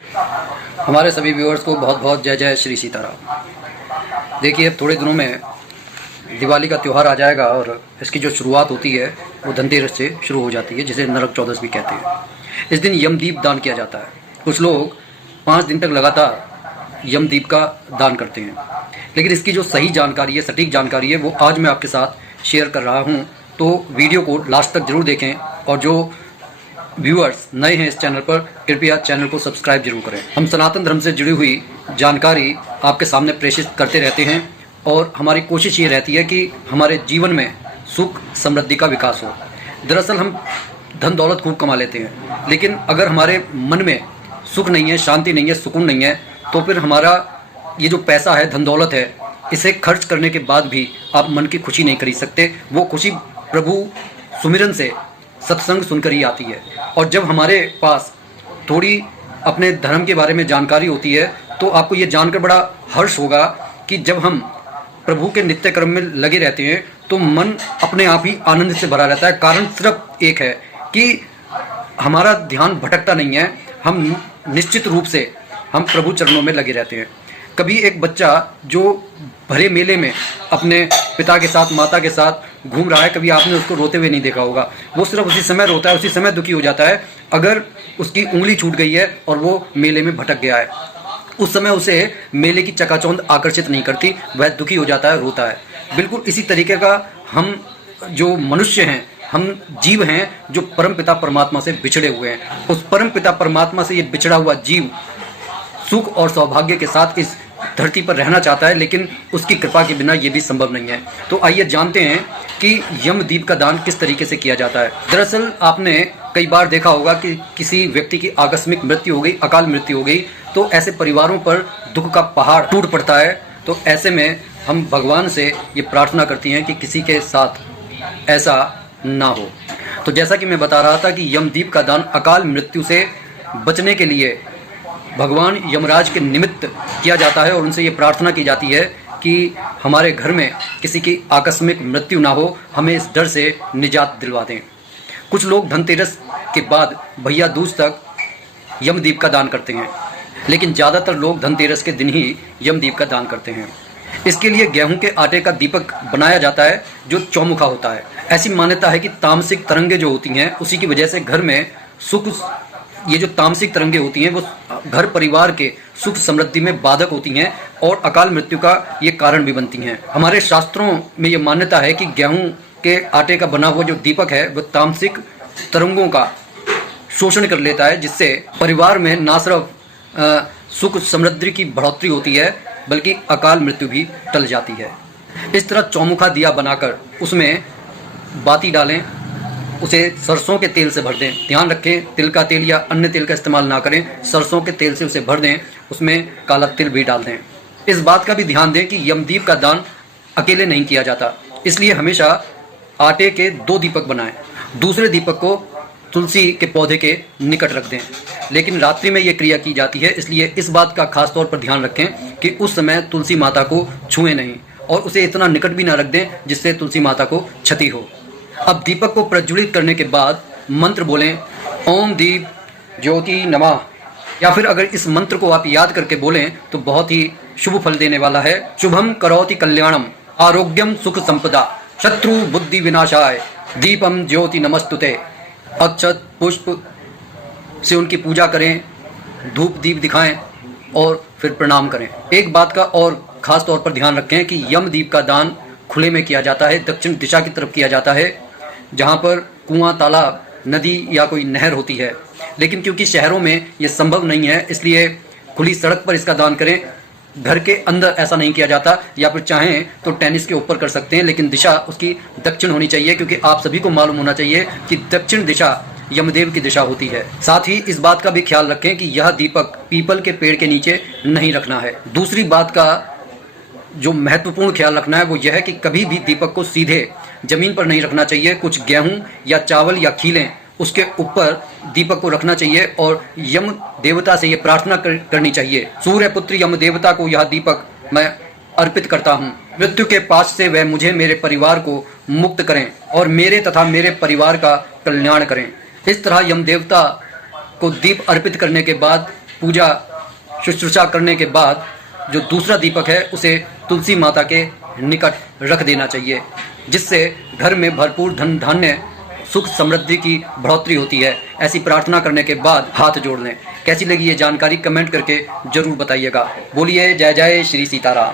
हमारे सभी व्यूअर्स को बहुत बहुत जय जय श्री सीताराम। देखिए, अब थोड़े दिनों में दिवाली का त्यौहार आ जाएगा और इसकी जो शुरुआत होती है वो धनतेरस से शुरू हो जाती है, जिसे नरक चौदस भी कहते हैं। इस दिन यमदीप दान किया जाता है। कुछ लोग 5 दिन तक लगातार यमदीप का दान करते हैं, लेकिन इसकी जो सही जानकारी है, सटीक जानकारी है, वो आज मैं आपके साथ शेयर कर रहा हूँ। तो वीडियो को लास्ट तक जरूर देखें और जो व्यूअर्स नए हैं इस चैनल पर, कृपया चैनल को सब्सक्राइब जरूर करें। हम सनातन धर्म से जुड़ी हुई जानकारी आपके सामने प्रेषित करते रहते हैं और हमारी कोशिश ये रहती है कि हमारे जीवन में सुख समृद्धि का विकास हो। दरअसल हम धन दौलत खूब कमा लेते हैं, लेकिन अगर हमारे मन में सुख नहीं है, शांति नहीं है, सुकून नहीं है, तो फिर हमारा ये जो पैसा है, धन दौलत है, इसे खर्च करने के बाद भी आप मन की खुशी नहीं खरीद सकते। वो खुशी प्रभु सुमिरन से, सत्संग सुनकर ही आती है। और जब हमारे पास थोड़ी अपने धर्म के बारे में जानकारी होती है तो आपको ये जानकर बड़ा हर्ष होगा कि जब हम प्रभु के नित्य कर्म में लगे रहते हैं तो मन अपने आप ही आनंद से भरा रहता है। कारण सिर्फ एक है कि हमारा ध्यान भटकता नहीं है, हम निश्चित रूप से हम प्रभु चरणों में लगे रहते हैं। कभी एक बच्चा जो भरे मेले में अपने पिता के साथ, माता के साथ घूम रहा है, कभी आपने उसको रोते हुए नहीं देखा होगा। वो सिर्फ उसी समय रोता है, उसी समय दुखी हो जाता है अगर उसकी उंगली छूट गई है और वो मेले में भटक गया है। उस समय उसे मेले की चकाचौंध आकर्षित नहीं करती, वह दुखी हो जाता है, रोता है। बिल्कुल इसी तरीके का हम जो मनुष्य हैं, हम जीव हैं जो परम पिता परमात्मा से बिछड़े हुए हैं। उस परम पिता परमात्मा से ये बिछड़ा हुआ जीव सुख और सौभाग्य के साथ इस धरती पर रहना चाहता है, लेकिन उसकी कृपा के बिना ये भी संभव नहीं है। तो आइए जानते हैं कि यमदीप का दान किस तरीके से किया जाता है। दरअसल आपने कई बार देखा होगा कि किसी व्यक्ति की आकस्मिक मृत्यु हो गई, अकाल मृत्यु हो गई, तो ऐसे परिवारों पर दुख का पहाड़ टूट पड़ता है। तो ऐसे में हम भगवान से ये प्रार्थना करती हैं कि किसी के साथ ऐसा ना हो। तो जैसा कि मैं बता रहा था कि यमदीप का दान अकाल मृत्यु से बचने के लिए भगवान यमराज के निमित्त किया जाता है और उनसे ये प्रार्थना की जाती है कि हमारे घर में किसी की आकस्मिक मृत्यु ना हो, हमें इस डर से निजात दिलवा दें। कुछ लोग धनतेरस के बाद भैया दूज तक यमदीप का दान करते हैं, लेकिन ज़्यादातर लोग धनतेरस के दिन ही यमदीप का दान करते हैं। इसके लिए गेहूं के आटे का दीपक बनाया जाता है जो चौमुखा होता है। ऐसी मान्यता है कि तामसिक तरंगे जो होती हैं, उसी की वजह से घर में सुख, ये जो तामसिक तरंगे होती हैं वो घर परिवार के सुख समृद्धि में बाधक होती हैं और अकाल मृत्यु का ये कारण भी बनती हैं। हमारे शास्त्रों में ये मान्यता है कि गेहूं के आटे का बना हुआ जो दीपक है वो तामसिक तरंगों का शोषण कर लेता है, जिससे परिवार में ना सिर्फ सुख समृद्धि की बढ़ोतरी होती है बल्कि अकाल मृत्यु भी टल जाती है। इस तरह चौमुखा दिया बनाकर उसमें बाती डालें, उसे सरसों के तेल से भर दें। ध्यान रखें, तिल का तेल या अन्य तेल का इस्तेमाल ना करें, सरसों के तेल से उसे भर दें, उसमें काला तिल भी डाल दें। इस बात का भी ध्यान दें कि यमदीप का दान अकेले नहीं किया जाता, इसलिए हमेशा आटे के 2 दीपक बनाएं। दूसरे दीपक को तुलसी के पौधे के निकट रख दें, लेकिन रात्रि में यह क्रिया की जाती है, इसलिए इस बात का खास तौर पर ध्यान रखें कि उस समय तुलसी माता को छुएं नहीं और उसे इतना निकट भी ना रख दें जिससे तुलसी माता को क्षति हो। अब दीपक को प्रज्वलित करने के बाद मंत्र बोलें, ओम दीप ज्योति नमः, या फिर अगर इस मंत्र को आप याद करके बोलें तो बहुत ही शुभ फल देने वाला है। शुभम करोति कल्याणम आरोग्यम सुख संपदा शत्रु बुद्धि विनाशाय दीपम ज्योति नमस्तुते। अक्षत पुष्प से उनकी पूजा करें, धूप दीप दिखाएं और फिर प्रणाम करें। एक बात का और खास तौर पर ध्यान रखें कि यमदीप का दान खुले में किया जाता है, दक्षिण दिशा की तरफ किया जाता है, जहाँ पर कुआं, तालाब, नदी या कोई नहर होती है। लेकिन क्योंकि शहरों में ये संभव नहीं है, इसलिए खुली सड़क पर इसका दान करें। घर के अंदर ऐसा नहीं किया जाता, या फिर चाहें तो टेनिस के ऊपर कर सकते हैं, लेकिन दिशा उसकी दक्षिण होनी चाहिए, क्योंकि आप सभी को मालूम होना चाहिए कि दक्षिण दिशा यमदेव की दिशा होती है। साथ ही इस बात का भी ख्याल रखें कि यह दीपक पीपल के पेड़ के नीचे नहीं रखना है। दूसरी बात का जो महत्वपूर्ण ख्याल रखना है वो यह है कि कभी भी दीपक को सीधे जमीन पर नहीं रखना चाहिए। कुछ गेहूं या चावल या खीलें उसके ऊपर दीपक को रखना चाहिए और यम देवता से ये प्रार्थना करनी चाहिए, सूर्य पुत्र यम देवता को यह दीपक मैं अर्पित करता हूँ। मृत्यु के पास से वह मुझे, मेरे परिवार को मुक्त करें और मेरे तथा मेरे परिवार का कल्याण करें। इस तरह यम देवता को दीप अर्पित करने के बाद पूजा शुश्रूषा करने के बाद जो दूसरा दीपक है उसे तुलसी माता के निकट रख देना चाहिए, जिससे घर में भरपूर धन धान्य सुख समृद्धि की बढ़ोतरी होती है। ऐसी प्रार्थना करने के बाद हाथ जोड़ लें। कैसी लगी ये जानकारी कमेंट करके जरूर बताइएगा। बोलिए जय जय श्री सीताराम।